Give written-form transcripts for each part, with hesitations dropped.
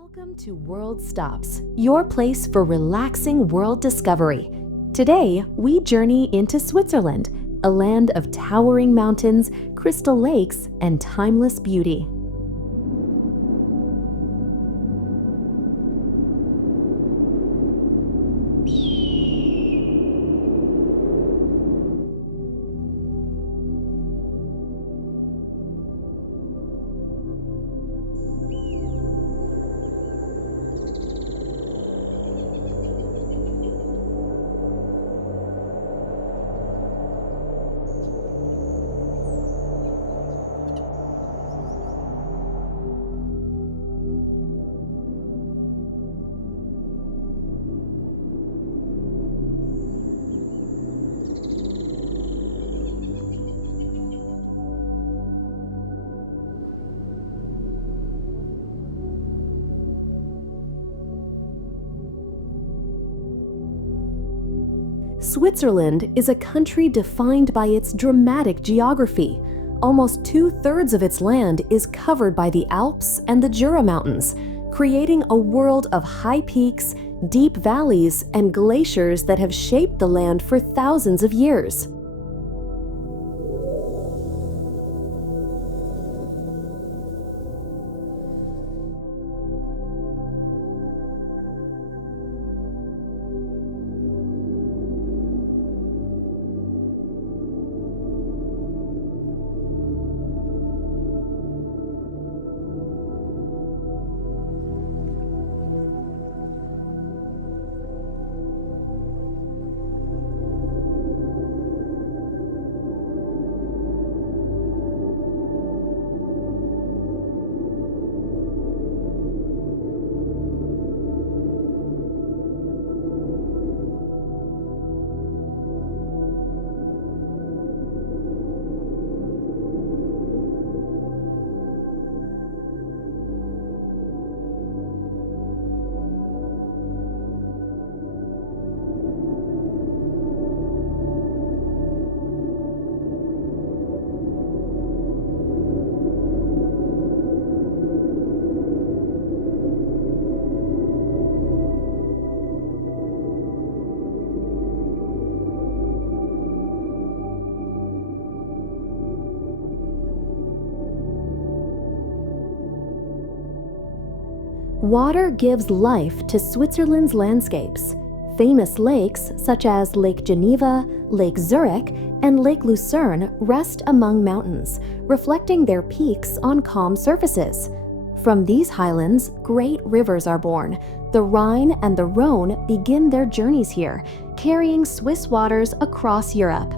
Welcome to World Stops, your place for relaxing world discovery. Today, we journey into Switzerland, a land of towering mountains, crystal lakes, and timeless beauty. Switzerland is a country defined by its dramatic geography. Almost two-thirds of its land is covered by the Alps and the Jura Mountains, creating a world of high peaks, deep valleys, and glaciers that have shaped the land for thousands of years. Water gives life to Switzerland's landscapes. Famous lakes such as Lake Geneva, Lake Zurich, and Lake Lucerne rest among mountains, reflecting their peaks on calm surfaces. From these highlands, great rivers are born. The Rhine and the Rhône begin their journeys here, carrying Swiss waters across Europe.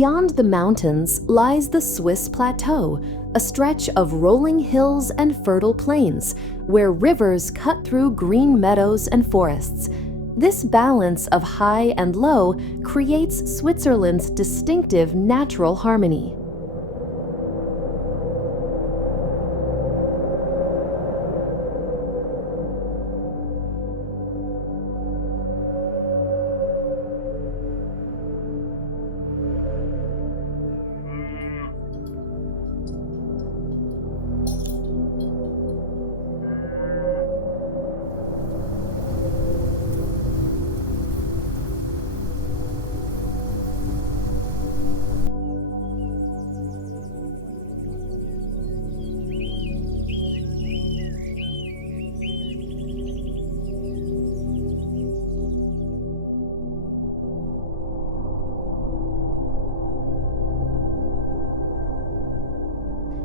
Beyond the mountains lies the Swiss Plateau, a stretch of rolling hills and fertile plains, where rivers cut through green meadows and forests. This balance of high and low creates Switzerland's distinctive natural harmony.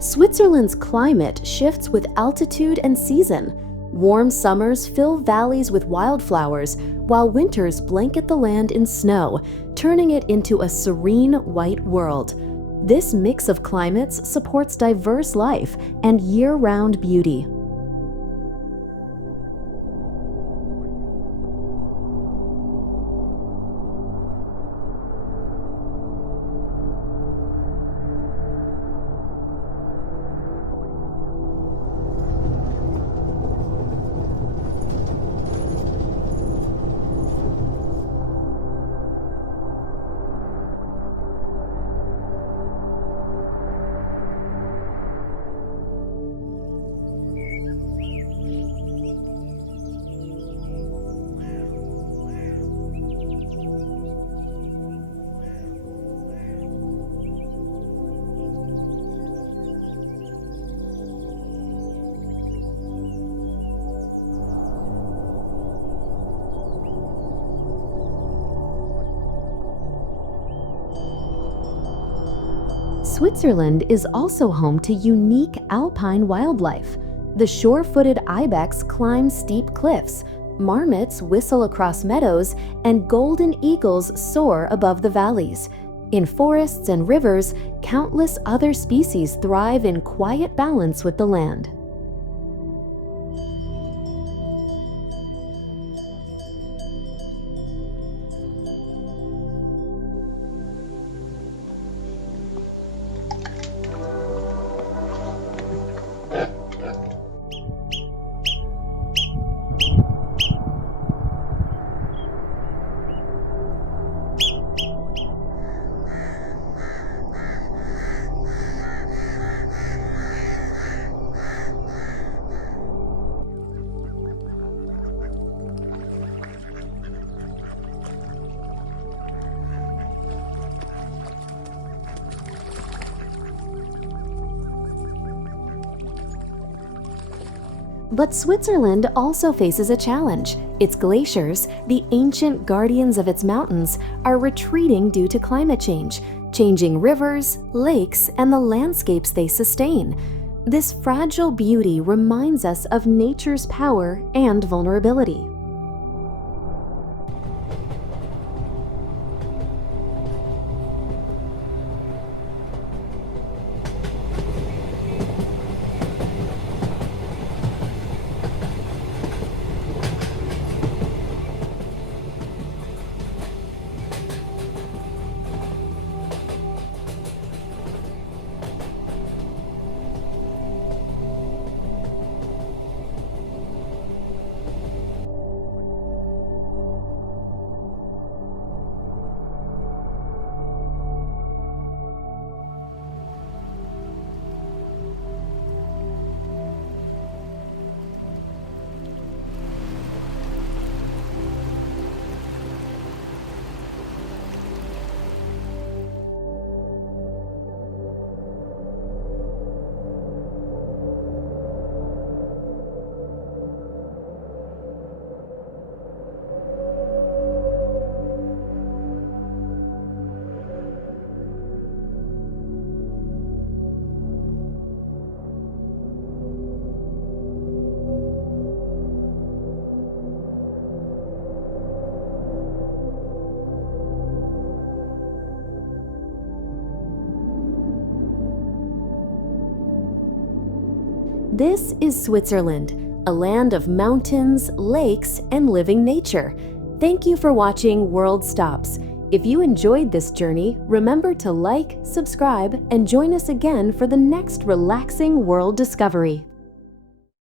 Switzerland's climate shifts with altitude and season. Warm summers fill valleys with wildflowers, while winters blanket the land in snow, turning it into a serene white world. This mix of climates supports diverse life and year-round beauty. Switzerland is also home to unique alpine wildlife. The shore-footed ibex climbs steep cliffs, marmots whistle across meadows, and golden eagles soar above the valleys. In forests and rivers, countless other species thrive in quiet balance with the land. But Switzerland also faces a challenge. Its glaciers, the ancient guardians of its mountains, are retreating due to climate change, changing rivers, lakes, and the landscapes they sustain. This fragile beauty reminds us of nature's power and vulnerability. This is Switzerland, a land of mountains, lakes, and living nature. Thank you for watching World Stops. If you enjoyed this journey, remember to like, subscribe, and join us again for the next relaxing world discovery.